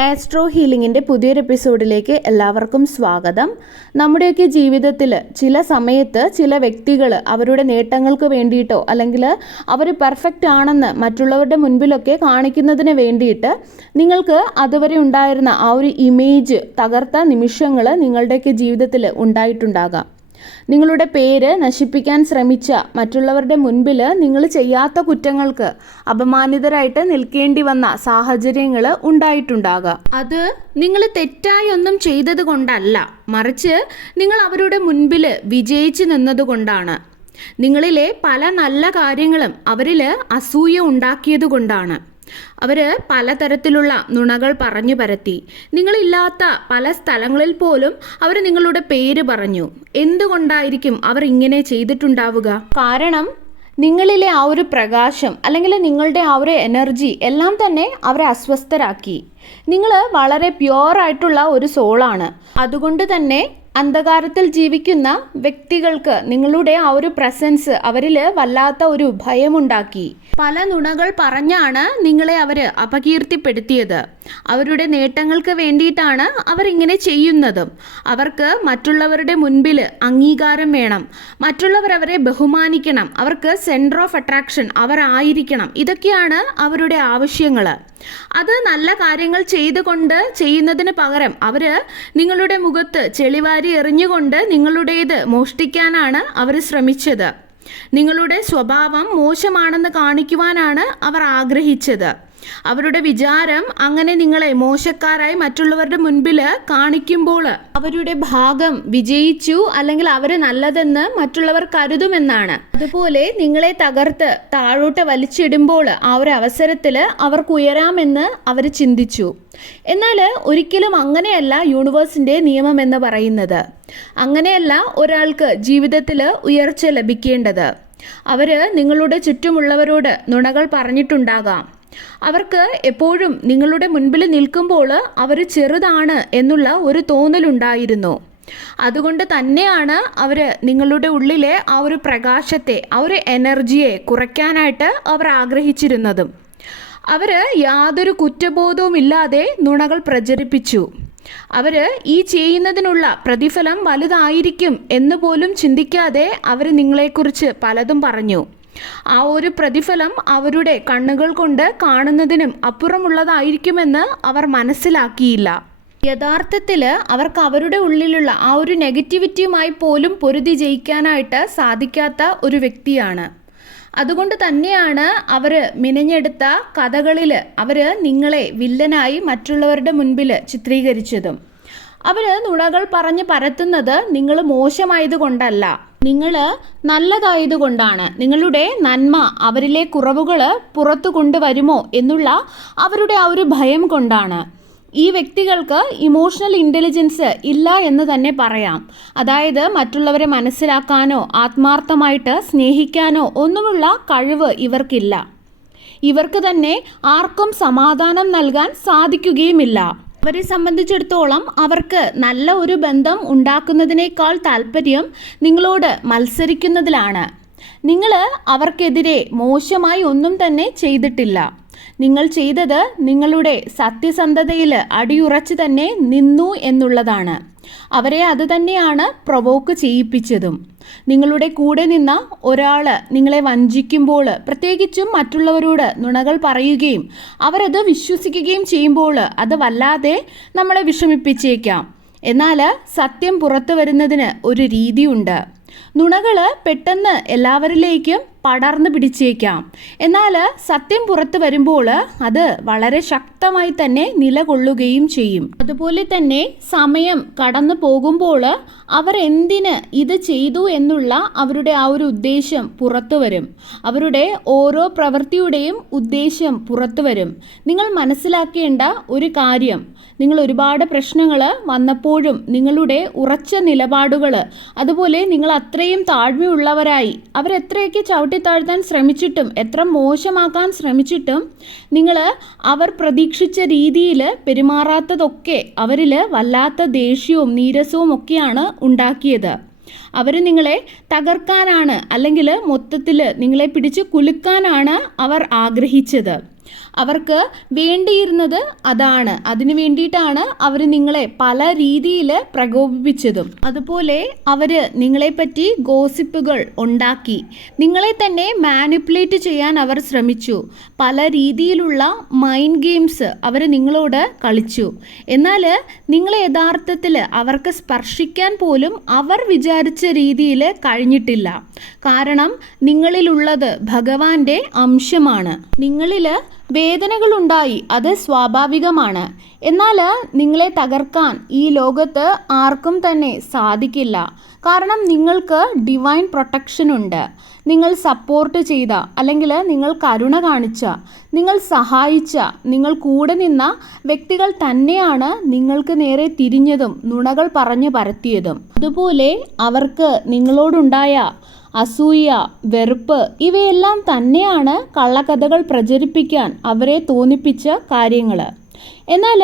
Astro ഹീലിംഗിൻ്റെ പുതിയൊരു എപ്പിസോഡിലേക്ക് എല്ലാവർക്കും സ്വാഗതം. നമ്മുടെയൊക്കെ ജീവിതത്തിൽ ചില സമയത്ത് ചില വ്യക്തികൾ അവരുടെ നേട്ടങ്ങൾക്ക് വേണ്ടിയിട്ടോ അല്ലെങ്കിൽ അവർ പെർഫെക്റ്റ് ആണെന്ന് മറ്റുള്ളവരുടെ മുൻപിലൊക്കെ കാണിക്കുന്നതിന് വേണ്ടിയിട്ട് നിങ്ങൾക്ക് അതുവരെ ഉണ്ടായിരുന്ന ആ ഒരു ഇമേജ് തകർത്ത നിമിഷങ്ങൾ നിങ്ങളുടെയൊക്കെ ജീവിതത്തിൽ ഉണ്ടായിട്ടുണ്ടാകാം. നിങ്ങളുടെ പേര് നശിപ്പിക്കാൻ ശ്രമിച്ച മറ്റുള്ളവരുടെ മുൻപിൽ നിങ്ങൾ ചെയ്യാത്ത കുറ്റങ്ങൾക്ക് അപമാനിതരായിട്ട് നിൽക്കേണ്ടി വന്ന സാഹചര്യങ്ങൾ ഉണ്ടായിട്ടുണ്ടാകാം. അത് നിങ്ങൾ തെറ്റായി ഒന്നും ചെയ്തത് കൊണ്ടല്ല, മറിച്ച് നിങ്ങൾ അവരുടെ മുൻപിൽ വിജയിച്ചു നിന്നതുകൊണ്ടാണ്. നിങ്ങളിലെ പല നല്ല കാര്യങ്ങളും അവരിൽ അസൂയ ഉണ്ടാക്കിയത് കൊണ്ടാണ്. അവർ പലതരത്തിലുള്ള നുണകൾ പറഞ്ഞു പരത്തി. നിങ്ങളില്ലാത്ത പല സ്ഥലങ്ങളിൽ പോലും അവർ നിങ്ങളുടെ പേര് പറഞ്ഞു. എന്തുകൊണ്ടായിരിക്കും അവർ ഇങ്ങനെ ചെയ്തിട്ടുണ്ടാവുക? കാരണം നിങ്ങളിലെ ആ ഒരു പ്രകാശം അല്ലെങ്കിൽ നിങ്ങളുടെ ആ ഒരു എനർജി എല്ലാം തന്നെ അവരെ അസ്വസ്ഥരാക്കി. നിങ്ങൾ വളരെ പ്യുവറായിട്ടുള്ള ഒരു സോളാണ്. അതുകൊണ്ട് തന്നെ അന്ധകാരത്തിൽ ജീവിക്കുന്ന വ്യക്തികൾക്ക് നിങ്ങളുടെ ആ ഒരു പ്രസൻസ് അവരിൽ വല്ലാത്ത ഒരു ഭയമുണ്ടാക്കി. പല നുണകൾ പറഞ്ഞാണ് നിങ്ങളെ അവർ അപകീർത്തിപ്പെടുത്തിയത്. അവരുടെ നേട്ടങ്ങൾക്ക് വേണ്ടിയിട്ടാണ് അവരിങ്ങനെ ചെയ്യുന്നതും. അവർക്ക് മറ്റുള്ളവരുടെ മുൻപിൽ അംഗീകാരം വേണം, മറ്റുള്ളവർ അവരെ ബഹുമാനിക്കണം, അവർക്ക് സെൻറ്റർ ഓഫ് അട്രാക്ഷൻ അവരായിരിക്കണം. ഇതൊക്കെയാണ് അവരുടെ ആവശ്യങ്ങൾ. അത് നല്ല കാര്യങ്ങൾ ചെയ്തുകൊണ്ട് ചെയ്യുന്നതിന് പകരം അവർ നിങ്ങളുടെ മുഖത്ത് ചെളിവാരി എറിഞ്ഞുകൊണ്ട് നിങ്ങളുടേത് മോഷ്ടിക്കാനാണ് അവർ ശ്രമിച്ചത്. നിങ്ങളുടെ സ്വഭാവം മോശമാണെന്ന് കാണിക്കുവാനാണ് അവർ ആഗ്രഹിച്ചത്. അവരുടെ വിചാരം അങ്ങനെ നിങ്ങളെ മോശക്കാരായി മറ്റുള്ളവരുടെ മുൻപിൽ കാണിക്കുമ്പോൾ അവരുടെ ഭാഗം വിജയിച്ചു അല്ലെങ്കിൽ അവർ നല്ലതെന്ന് മറ്റുള്ളവർ കരുതുമെന്നാണ്. അതുപോലെ നിങ്ങളെ തകർത്ത് താഴോട്ട് വലിച്ചിടുമ്പോൾ ആ ഒരു അവസരത്തിൽ അവർക്ക് ഉയരാമെന്ന് അവർ ചിന്തിച്ചു. എന്നാൽ ഒരിക്കലും അങ്ങനെയല്ല യൂണിവേഴ്സിൻ്റെ നിയമം എന്ന് പറയുന്നത്. അങ്ങനെയല്ല ഒരാൾക്ക് ജീവിതത്തിൽ ഉയർച്ച ലഭിക്കേണ്ടത്. അവർ നിങ്ങളുടെ ചുറ്റുമുള്ളവരോട് നുണകൾ പറഞ്ഞിട്ടുണ്ടാകാം. അവർക്ക് എപ്പോഴും നിങ്ങളുടെ മുൻപിൽ നിൽക്കുമ്പോൾ അവർ ചെറുതാണ് എന്നുള്ള ഒരു തോന്നലുണ്ടായിരുന്നു. അതുകൊണ്ട് തന്നെയാണ് അവർ നിങ്ങളുടെ ഉള്ളിലെ ആ ഒരു പ്രകാശത്തെ ആ ഒരു എനർജിയെ കുറയ്ക്കാനായിട്ട് അവർ ആഗ്രഹിച്ചിരുന്നതും. അവർ യാതൊരു കുറ്റബോധവും ഇല്ലാതെ നുണകൾ പ്രചരിപ്പിച്ചു. അവർ ഈ ചെയ്യുന്നതിനുള്ള പ്രതിഫലം വലുതായിരിക്കും എന്ന് പോലും ചിന്തിക്കാതെ അവർ നിങ്ങളെക്കുറിച്ച് പലതും പറഞ്ഞു. ആ ഒരു പ്രതിഫലം അവരുടെ കണ്ണുകൾ കൊണ്ട് കാണുന്നതിനും അപ്പുറമുള്ളതായിരിക്കുമെന്ന് അവർ മനസ്സിലാക്കിയില്ല. യഥാർത്ഥത്തിൽ അവർക്ക് അവരുടെ ഉള്ളിലുള്ള ആ ഒരു നെഗറ്റിവിറ്റിയുമായി പോലും പൊരുതി ജയിക്കാനായിട്ട് സാധിക്കാത്ത ഒരു വ്യക്തിയാണ്. അതുകൊണ്ട് തന്നെയാണ് അവർ മിനഞ്ഞെടുത്ത കഥകളിൽ അവർ നിങ്ങളെ വില്ലനായി മറ്റുള്ളവരുടെ മുൻപിൽ ചിത്രീകരിച്ചതും. അവർ നുണകൾ പറഞ്ഞ് പരത്തുന്നത് നിങ്ങൾ മോശമായതുകൊണ്ടല്ല, നിങ്ങൾ നല്ലതായതുകൊണ്ടാണ്. നിങ്ങളുടെ നന്മ അവരിലെ കുറവുകൾ പുറത്തു കൊണ്ടുവരുമോ എന്നുള്ള അവരുടെ ആ ഒരു ഭയം കൊണ്ടാണ്. ഈ വ്യക്തികൾക്ക് ഇമോഷണൽ ഇൻ്റലിജൻസ് ഇല്ല എന്ന് തന്നെ പറയാം. അതായത് മറ്റുള്ളവരെ മനസ്സിലാക്കാനോ ആത്മാർത്ഥമായിട്ട് സ്നേഹിക്കാനോ ഒന്നുമുള്ള കഴിവ് ഇവർക്കില്ല. ഇവർക്ക് തന്നെ ആർക്കും സമാധാനം നൽകാൻ സാധിക്കുകയുമില്ല. അവരെ സംബന്ധിച്ചിടത്തോളം അവർക്ക് നല്ല ഒരു ബന്ധം ഉണ്ടാക്കുന്നതിനേക്കാൾ താല്പര്യം നിങ്ങളോട് മത്സരിക്കുന്നതിലാണ്. നിങ്ങൾ അവർക്കെതിരെ മോശമായി ഒന്നും തന്നെ ചെയ്തിട്ടില്ല. നിങ്ങൾ ചെയ്തത് നിങ്ങളുടെ സത്യസന്ധതയിൽ അടിയുറച്ച് തന്നെ നിന്നു എന്നുള്ളതാണ്. അവരെ അത് തന്നെയാണ് പ്രൊവോക്ക് ചെയ്യിപ്പിച്ചതും. നിങ്ങളുടെ കൂടെ നിന്ന ഒരാൾ നിങ്ങളെ വഞ്ചിക്കുമ്പോൾ, പ്രത്യേകിച്ചും മറ്റുള്ളവരോട് നുണകൾ പറയുകയും അവരത് വിശ്വസിക്കുകയും ചെയ്യുമ്പോൾ അത് വല്ലാതെ നമ്മളെ വിഷമിപ്പിച്ചേക്കാം. എന്നാൽ സത്യം പുറത്തു വരുന്നതിന് ഒരു രീതിയുണ്ട്. നുണകൾ പെട്ടെന്ന് എല്ലാവരിലേക്കും പടർന്നു പിടിച്ചേക്കാം. എന്നാൽ സത്യം പുറത്തു വരുമ്പോൾ അത് വളരെ ശക്തമായി തന്നെ നിലകൊള്ളുകയും ചെയ്യും. അതുപോലെ തന്നെ സമയം കടന്നു പോകുമ്പോൾ അവർ എന്തിന് ഇത് ചെയ്തു എന്നുള്ള അവരുടെ ആ ഒരു ഉദ്ദേശം പുറത്തു വരും. അവരുടെ ഓരോ പ്രവൃത്തിയുടെയും ഉദ്ദേശം പുറത്തു വരും. നിങ്ങൾ മനസ്സിലാക്കേണ്ട ഒരു കാര്യം, നിങ്ങൾ ഒരുപാട് പ്രശ്നങ്ങൾ വന്നപ്പോഴും നിങ്ങളുടെ ഉറച്ച നിലപാടുകൾ, അതുപോലെ നിങ്ങൾ അത്രയും താഴ്മയുള്ളവരായി അവരെത്രയൊക്കെ ചവിട്ടിത്താഴ്ത്താൻ ശ്രമിച്ചിട്ടും എത്ര മോശമാക്കാൻ ശ്രമിച്ചിട്ടും നിങ്ങൾ അവർ പ്രതീക്ഷിച്ച രീതിയിൽ പെരുമാറാത്തതൊക്കെ അവരിൽ വല്ലാത്ത ദേഷ്യവും നീരസവും ഒക്കെയാണ് ഉണ്ടാക്കിയത്. അവർ നിങ്ങളെ തകർക്കാനാണ് അല്ലെങ്കിൽ മൊത്തത്തിൽ നിങ്ങളെ പിടിച്ച് കുലുക്കാനാണ് അവർ ആഗ്രഹിച്ചത്. അവർക്ക് വേണ്ടിയിരുന്നത് അതാണ്. അതിനു വേണ്ടിയിട്ടാണ് അവർ നിങ്ങളെ പല രീതിയിൽ പ്രകോപിപ്പിച്ചതും. അതുപോലെ അവർ നിങ്ങളെപ്പറ്റി ഗോസിപ്പുകൾ ഉണ്ടാക്കി നിങ്ങളെ തന്നെ മാനിപ്പുലേറ്റ് ചെയ്യാൻ അവർ ശ്രമിച്ചു. പല രീതിയിലുള്ള മൈൻഡ് ഗെയിംസ് അവർ നിങ്ങളോട് കളിച്ചു. എന്നാൽ നിങ്ങളെ യഥാർത്ഥത്തിൽ അവർക്ക് സ്പർശിക്കാൻ പോലും അവർ വിചാരിച്ച രീതിയിൽ കഴിഞ്ഞിട്ടില്ല. കാരണം നിങ്ങളിലുള്ളത് ഭഗവാന്റെ അംശമാണ്. നിങ്ങളിൽ വേദനകളുണ്ടായി, അത് സ്വാഭാവികമാണ്. എന്നാൽ നിങ്ങളെ തകർക്കാൻ ഈ ലോകത്ത് ആർക്കും തന്നെ സാധിക്കില്ല. കാരണം നിങ്ങൾക്ക് ഡിവൈൻ പ്രൊട്ടക്ഷൻ ഉണ്ട്. നിങ്ങൾ സപ്പോർട്ട് ചെയ്ത, അല്ലെങ്കിൽ നിങ്ങൾ കരുണ കാണിച്ച, നിങ്ങൾ സഹായിച്ച, നിങ്ങൾ കൂടെ നിന്ന വ്യക്തികൾ തന്നെയാണ് നിങ്ങൾക്ക് നേരെ തിരിഞ്ഞതും നുണകൾ പറഞ്ഞു പരത്തിയതും. അതുപോലെ അവർക്ക് നിങ്ങളോടുണ്ടായ അസൂയ, വെറുപ്പ് ഇവയെല്ലാം തന്നെയാണ് കള്ളക്കഥകൾ പ്രചരിപ്പിക്കാൻ അവരെ തോന്നിപ്പിച്ച കാര്യങ്ങൾ. എന്നാൽ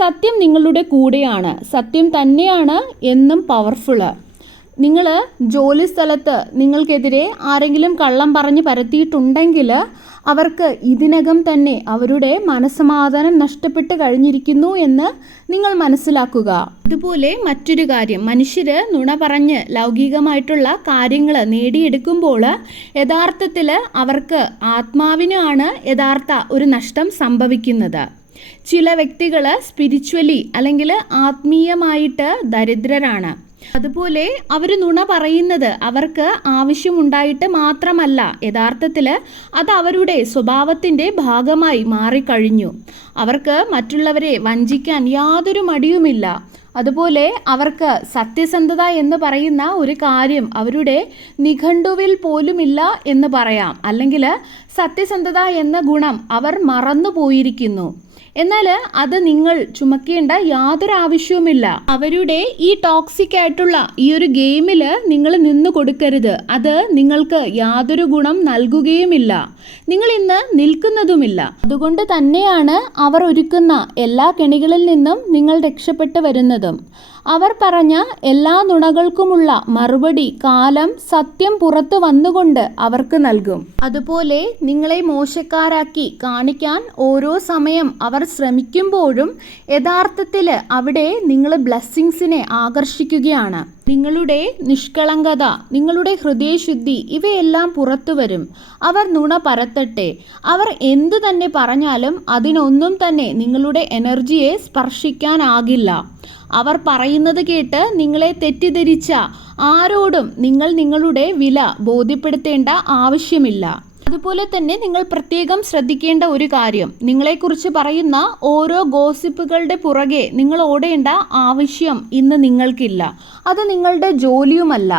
സത്യം നിങ്ങളുടെ കൂടെയാണ്. സത്യം തന്നെയാണ് എന്നും പവർഫുള്ള്. നിങ്ങൾ ജോലി സ്ഥലത്ത് നിങ്ങൾക്കെതിരെ ആരെങ്കിലും കള്ളം പറഞ്ഞ് പരത്തിയിട്ടുണ്ടെങ്കിൽ അവർക്ക് ഇതിനകം തന്നെ അവരുടെ മനസ്സമാധാനം നഷ്ടപ്പെട്ട് കഴിഞ്ഞിരിക്കുന്നു എന്ന് നിങ്ങൾ മനസ്സിലാക്കുക. അതുപോലെ മറ്റൊരു കാര്യം, മനുഷ്യർ നുണ പറഞ്ഞ് ലൗകികമായിട്ടുള്ള കാര്യങ്ങൾ നേടിയെടുക്കുമ്പോൾ യഥാർത്ഥത്തിൽ അവർക്ക് ആത്മാവിനാണ് യഥാർത്ഥ ഒരു നഷ്ടം സംഭവിക്കുന്നത്. ചില വ്യക്തികൾ സ്പിരിച്വലി അല്ലെങ്കിൽ ആത്മീയമായിട്ട് ദരിദ്രരാണ്. അതുപോലെ അവർ നുണ പറയുന്നത് അവർക്ക് ആവശ്യമുണ്ടായിട്ട് മാത്രമല്ല, യഥാർത്ഥത്തിൽ അത് അവരുടെ സ്വഭാവത്തിൻ്റെ ഭാഗമായി മാറിക്കഴിഞ്ഞു. അവർക്ക് മറ്റുള്ളവരെ വഞ്ചിക്കാൻ യാതൊരു മടിയുമില്ല. അതുപോലെ അവർക്ക് സത്യസന്ധത എന്ന് പറയുന്ന ഒരു കാര്യം അവരുടെ നിഘണ്ടുവിൽ പോലുമില്ല എന്ന് പറയാം. അല്ലെങ്കിൽ സത്യസന്ധത എന്ന ഗുണം അവർ മറന്നുപോയിരിക്കുന്നു. എന്നാൽ അത് നിങ്ങൾ ചുമക്കേണ്ട യാതൊരു ആവശ്യവുമില്ല. അവരുടെ ഈ ടോക്സിക് ആയിട്ടുള്ള ഈ ഒരു ഗെയിമിൽ നിങ്ങൾ നിന്ന് കൊടുക്കരുത്. അത് നിങ്ങൾക്ക് യാതൊരു ഗുണം നൽകുകയുമില്ല. നിങ്ങൾ ഇന്ന് നിൽക്കുന്നതുമില്ല. അതുകൊണ്ട് തന്നെയാണ് അവർ ഒരുക്കുന്ന എല്ലാ കെണികളിൽ നിന്നും നിങ്ങൾ രക്ഷപ്പെട്ടു വരുന്നതും. അവർ പറഞ്ഞ എല്ലാ നുണകൾക്കുമുള്ള മറുപടി കാലം സത്യം പുറത്തു വന്നുകൊണ്ട് അവർക്ക് നൽകും. അതുപോലെ നിങ്ങളെ മോശക്കാരാക്കി കാണിക്കാൻ ഓരോ സമയം അവർ ശ്രമിക്കുമ്പോഴും യഥാർത്ഥത്തിൽ അവിടെ നിങ്ങൾ ബ്ലെസ്സിങ്സിനെ ആകർഷിക്കുകയാണ്. നിങ്ങളുടെ നിഷ്കളങ്കത, നിങ്ങളുടെ ഹൃദയശുദ്ധി ഇവയെല്ലാം പുറത്തു വരും. അവർ നുണ പരത്തട്ടെ. അവർ എന്തു തന്നെ പറഞ്ഞാലും അതിനൊന്നും തന്നെ നിങ്ങളുടെ എനർജിയെ സ്പർശിക്കാനാകില്ല. അവർ പറയുന്നത് കേട്ട് നിങ്ങളെ തെറ്റിദ്ധരിച്ച ആരോടും നിങ്ങൾ നിങ്ങളുടെ വില ബോധ്യപ്പെടുത്തേണ്ട ആവശ്യമില്ല. അതുപോലെ തന്നെ നിങ്ങൾ പ്രത്യേകം ശ്രദ്ധിക്കേണ്ട ഒരു കാര്യം, നിങ്ങളെക്കുറിച്ച് പറയുന്ന ഓരോ ഗോസിപ്പുകളുടെ പുറകെ നിങ്ങൾ ഓടേണ്ട ആവശ്യം ഇന്ന് നിങ്ങൾക്കില്ല. അത് നിങ്ങളുടെ ജോലിയുമല്ല.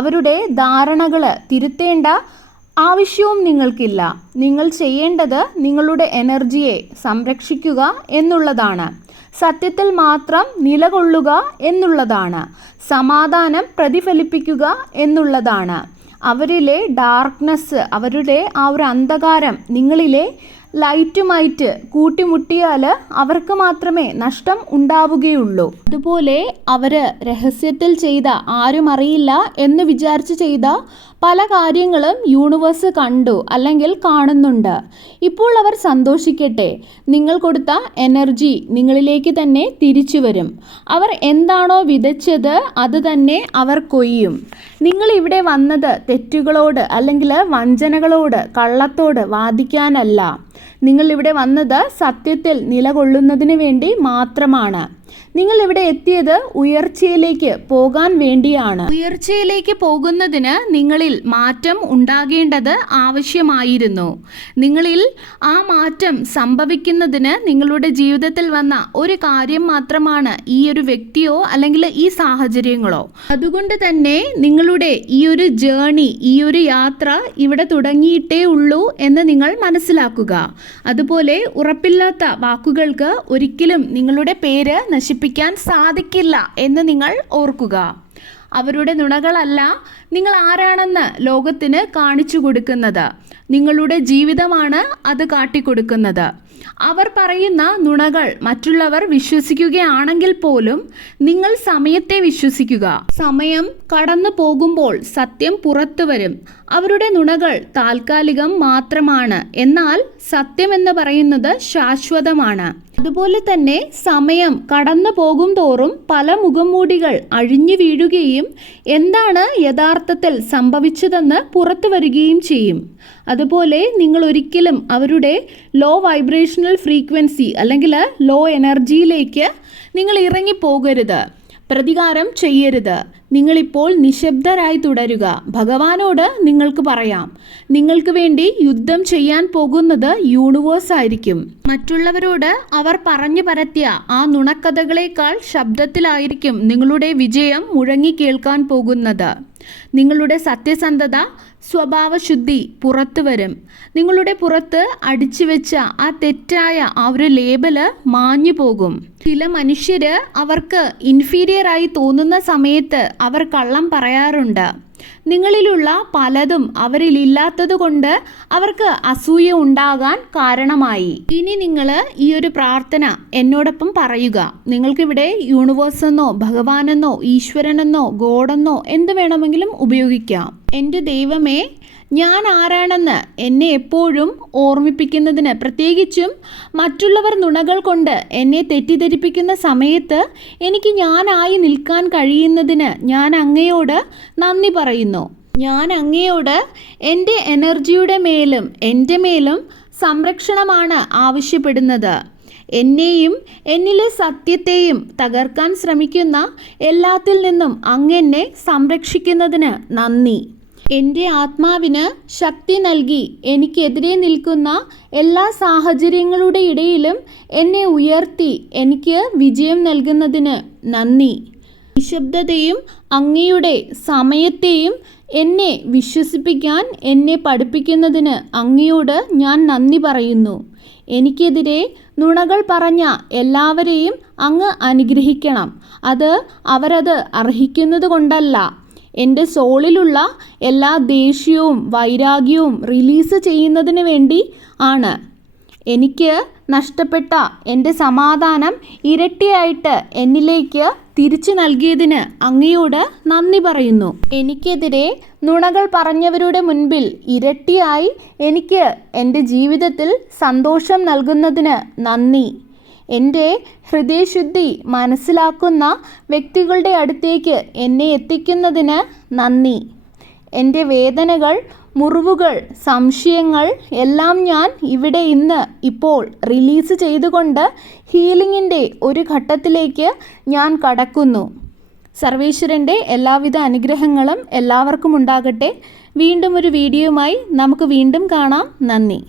അവരുടെ ധാരണകൾ തിരുത്തേണ്ട ആവശ്യവും നിങ്ങൾക്കില്ല. നിങ്ങൾ ചെയ്യേണ്ടത് നിങ്ങളുടെ എനർജിയെ സംരക്ഷിക്കുക എന്നുള്ളതാണ്. സത്യത്തിൽ മാത്രം നിലകൊള്ളുക എന്നുള്ളതാണ്. സമാധാനം പ്രതിഫലിപ്പിക്കുക എന്നുള്ളതാണ്. അവരിലെ ഡാർക്ക്നെസ്, അവരുടെ ആ ഒരു അന്ധകാരം നിങ്ങളിലെ ലൈറ്റുമായിട്ട് കൂട്ടിമുട്ടിയാൽ അവർക്ക് മാത്രമേ നഷ്ടം ഉണ്ടാവുകയുള്ളൂ. അതുപോലെ അവർ രഹസ്യത്തിൽ ചെയ്ത, ആരും അറിയില്ല എന്ന് വിചാരിച്ച് ചെയ്ത പല കാര്യങ്ങളും യൂണിവേഴ്സ് കണ്ടു അല്ലെങ്കിൽ കാണുന്നുണ്ട്. ഇപ്പോൾ അവർ സന്തോഷിക്കട്ടെ. നിങ്ങൾ കൊടുത്ത എനർജി നിങ്ങളിലേക്ക് തന്നെ തിരിച്ചു വരും. അവർ എന്താണോ വിതച്ചത് അത് തന്നെ അവർ കൊയ്യും. നിങ്ങളിവിടെ വന്നത് തെറ്റുകളോട് അല്ലെങ്കിൽ വഞ്ചനകളോട്, കള്ളത്തോട് വാദിക്കാനല്ല. നിങ്ങളിവിടെ വന്നത് സത്യത്തിൽ നിലകൊള്ളുന്നതിന് വേണ്ടി മാത്രമാണ്. നിങ്ങൾ ഇവിടെ എത്തിയത് ഉയർച്ചയിലേക്ക് പോകാൻ വേണ്ടിയാണ്. ഉയർച്ചയിലേക്ക് പോകുന്നതിന് നിങ്ങളിൽ മാറ്റം ഉണ്ടാകേണ്ടത് ആവശ്യമായിരുന്നു. നിങ്ങളിൽ ആ മാറ്റം സംഭവിക്കുന്നതിന് നിങ്ങളുടെ ജീവിതത്തിൽ വന്ന ഒരു കാര്യം മാത്രമാണ് ഈ ഒരു വ്യക്തിയോ അല്ലെങ്കിൽ ഈ സാഹചര്യങ്ങളോ. അതുകൊണ്ട് തന്നെ നിങ്ങളുടെ ഈ ഒരു ജേണി, ഈ ഒരു യാത്ര ഇവിടെ തുടങ്ങിയിട്ടേ ഉള്ളൂ എന്ന് നിങ്ങൾ മനസ്സിലാക്കുക. അതുപോലെ ഉറപ്പില്ലാത്ത വാക്കുകൾക്ക് ഒരിക്കലും നിങ്ങളുടെ പേര് നശിപ്പിക്കാൻ സാധിക്കില്ല എന്ന് നിങ്ങൾ ഓർക്കുക. അവരുടെ നുണകളല്ല നിങ്ങൾ ആരാണെന്ന് ലോകത്തിന് കാണിച്ചു കൊടുക്കുന്നത്. നിങ്ങളുടെ ജീവിതമാണ് അത് കാട്ടിക്കൊടുക്കുന്നത്. അവർ പറയുന്ന നുണകൾ മറ്റുള്ളവർ വിശ്വസിക്കുകയാണെങ്കിൽ പോലും നിങ്ങൾ സമയത്തെ വിശ്വസിക്കുക. സമയം കടന്നു പോകുമ്പോൾ സത്യം പുറത്തു വരും. അവരുടെ നുണകൾ താൽക്കാലികം മാത്രമാണ്, എന്നാൽ സത്യം എന്ന് പറയുന്നത് ശാശ്വതമാണ്. അതുപോലെ തന്നെ സമയം കടന്നു പോകും തോറും പല മുഖംമൂടികൾ അഴിഞ്ഞു വീഴുകയും എന്താണ് യഥാർത്ഥത്തിൽ സംഭവിച്ചതെന്ന് പുറത്തു വരികയും ചെയ്യും. അതുപോലെ നിങ്ങൾ ഒരിക്കലും അവരുടെ ലോ വൈബ്രേഷണൽ ഫ്രീക്വൻസി അല്ലെങ്കിൽ ലോ എനർജിയിലേക്ക് നിങ്ങൾ ഇറങ്ങിപ്പോകരുത്. പ്രതികാരം ചെയ്യരുത്. നിങ്ങളിപ്പോൾ നിശബ്ദരായി തുടരുക. ഭഗവാനോട് നിങ്ങൾക്ക് പറയാം, നിങ്ങൾക്ക് വേണ്ടി യുദ്ധം ചെയ്യാൻ പോകുന്നത് യൂണിവേഴ്സ് ആയിരിക്കും. മറ്റുള്ളവരോട് അവർ പറഞ്ഞു പരത്തിയ ആ നുണക്കഥകളേക്കാൾ ശബ്ദത്തിലായിരിക്കും നിങ്ങളുടെ വിജയം മുഴങ്ങി കേൾക്കാൻ പോകുന്നത്. നിങ്ങളുടെ സത്യസന്ധത, സ്വഭാവശുദ്ധി പുറത്തു വരും. നിങ്ങളുടെ പുറത്ത് അടിച്ചു വെച്ച ആ തെറ്റായ ആ ഒരു ലേബല് മാഞ്ഞു പോകും. ചില മനുഷ്യര് അവർക്ക് ഇൻഫീരിയറായി തോന്നുന്ന സമയത്ത് അവർ കള്ളം പറയാറുണ്ട്. നിങ്ങളിലുള്ള പലതും അവരിലില്ലാത്തത് കൊണ്ട് അവർക്ക് അസൂയ ഉണ്ടാകാൻ കാരണമായി. ഇനി നിങ്ങൾ ഈ ഒരു പ്രാർത്ഥന എന്നോടൊപ്പം പറയുക. നിങ്ങൾക്കിവിടെ യൂണിവേഴ്സെന്നോ ഭഗവാനെന്നോ ഈശ്വരനെന്നോ ഗോഡെന്നോ എന്ത് വേണമെങ്കിലും ഉപയോഗിക്കാം. എൻ്റെ ദൈവമേ, ഞാൻ ആരാണെന്ന് എന്നെ എപ്പോഴും ഓർമ്മിപ്പിക്കുന്നതിന്, പ്രത്യേകിച്ചും മറ്റുള്ളവർ നുണകൾ കൊണ്ട് എന്നെ തെറ്റിദ്ധരിപ്പിക്കുന്ന സമയത്ത് എനിക്ക് ഞാനായി നിൽക്കാൻ കഴിയുന്നതിന് ഞാൻ അങ്ങയോട് നന്ദി പറയുന്നു. ഞാൻ അങ്ങയോട് എൻ്റെ എനർജിയുടെ മേലും എൻ്റെ മേലും സംരക്ഷണമാണ് ആവശ്യപ്പെടുന്നത്. എന്നെയും എന്നിലെ സത്യത്തെയും തകർക്കാൻ ശ്രമിക്കുന്ന എല്ലാത്തിൽ നിന്നും അങ്ങെന്നെ സംരക്ഷിക്കുന്നതിന് നന്ദി. എൻ്റെ ആത്മാവിന് ശക്തി നൽകി എനിക്കെതിരെ നിൽക്കുന്ന എല്ലാ സാഹചര്യങ്ങളുടെ ഇടയിലും എന്നെ ഉയർത്തി എനിക്ക് വിജയം നൽകുന്നതിന് നന്ദി. നിശബ്ദതയും അങ്ങയുടെ സമയത്തെയും എന്നെ വിശ്വസിപ്പിക്കാൻ എന്നെ പഠിപ്പിക്കുന്നതിന് അങ്ങയോട് ഞാൻ നന്ദി പറയുന്നു. എനിക്കെതിരെ നുണകൾ പറഞ്ഞ എല്ലാവരെയും അങ്ങ് അനുഗ്രഹിക്കണം. അത് അവരത് അർഹിക്കുന്നത് കൊണ്ടല്ല. എൻ്റെ സോളിലുള്ള എല്ലാ ദേഷ്യവും വൈരാഗ്യവും റിലീസ് ചെയ്യുന്നതിന് വേണ്ടി ആണ്. എനിക്ക് നഷ്ടപ്പെട്ട എൻ്റെ സമാധാനം ഇരട്ടിയായിട്ട് എന്നിലേക്ക് തിരിച്ചു നൽകിയതിന് അങ്ങയോട് നന്ദി പറയുന്നു. എനിക്കെതിരെ നുണകൾ പറഞ്ഞവരുടെ മുൻപിൽ ഇരട്ടിയായി എനിക്ക് എൻ്റെ ജീവിതത്തിൽ സന്തോഷം നൽകുന്നതിന് നന്ദി. എൻ്റെ ഹൃദയശുദ്ധി മനസ്സിലാക്കുന്ന വ്യക്തികളുടെ അടുത്തേക്ക് എന്നെ എത്തിക്കുന്നതിന് നന്ദി. എൻ്റെ വേദനകൾ, മുറിവുകൾ, സംശയങ്ങൾ എല്ലാം ഞാൻ ഇവിടെ ഇപ്പോൾ റിലീസ് ചെയ്തുകൊണ്ട് ഹീലിങ്ങിൻ്റെ ഒരു ഘട്ടത്തിലേക്ക് ഞാൻ കടക്കുന്നു. സർവേശ്വരൻ്റെ എല്ലാവിധ അനുഗ്രഹങ്ങളും എല്ലാവർക്കും ഉണ്ടാകട്ടെ. വീണ്ടും ഒരു വീഡിയോയുമായി നമുക്ക് വീണ്ടും കാണാം. നന്ദി.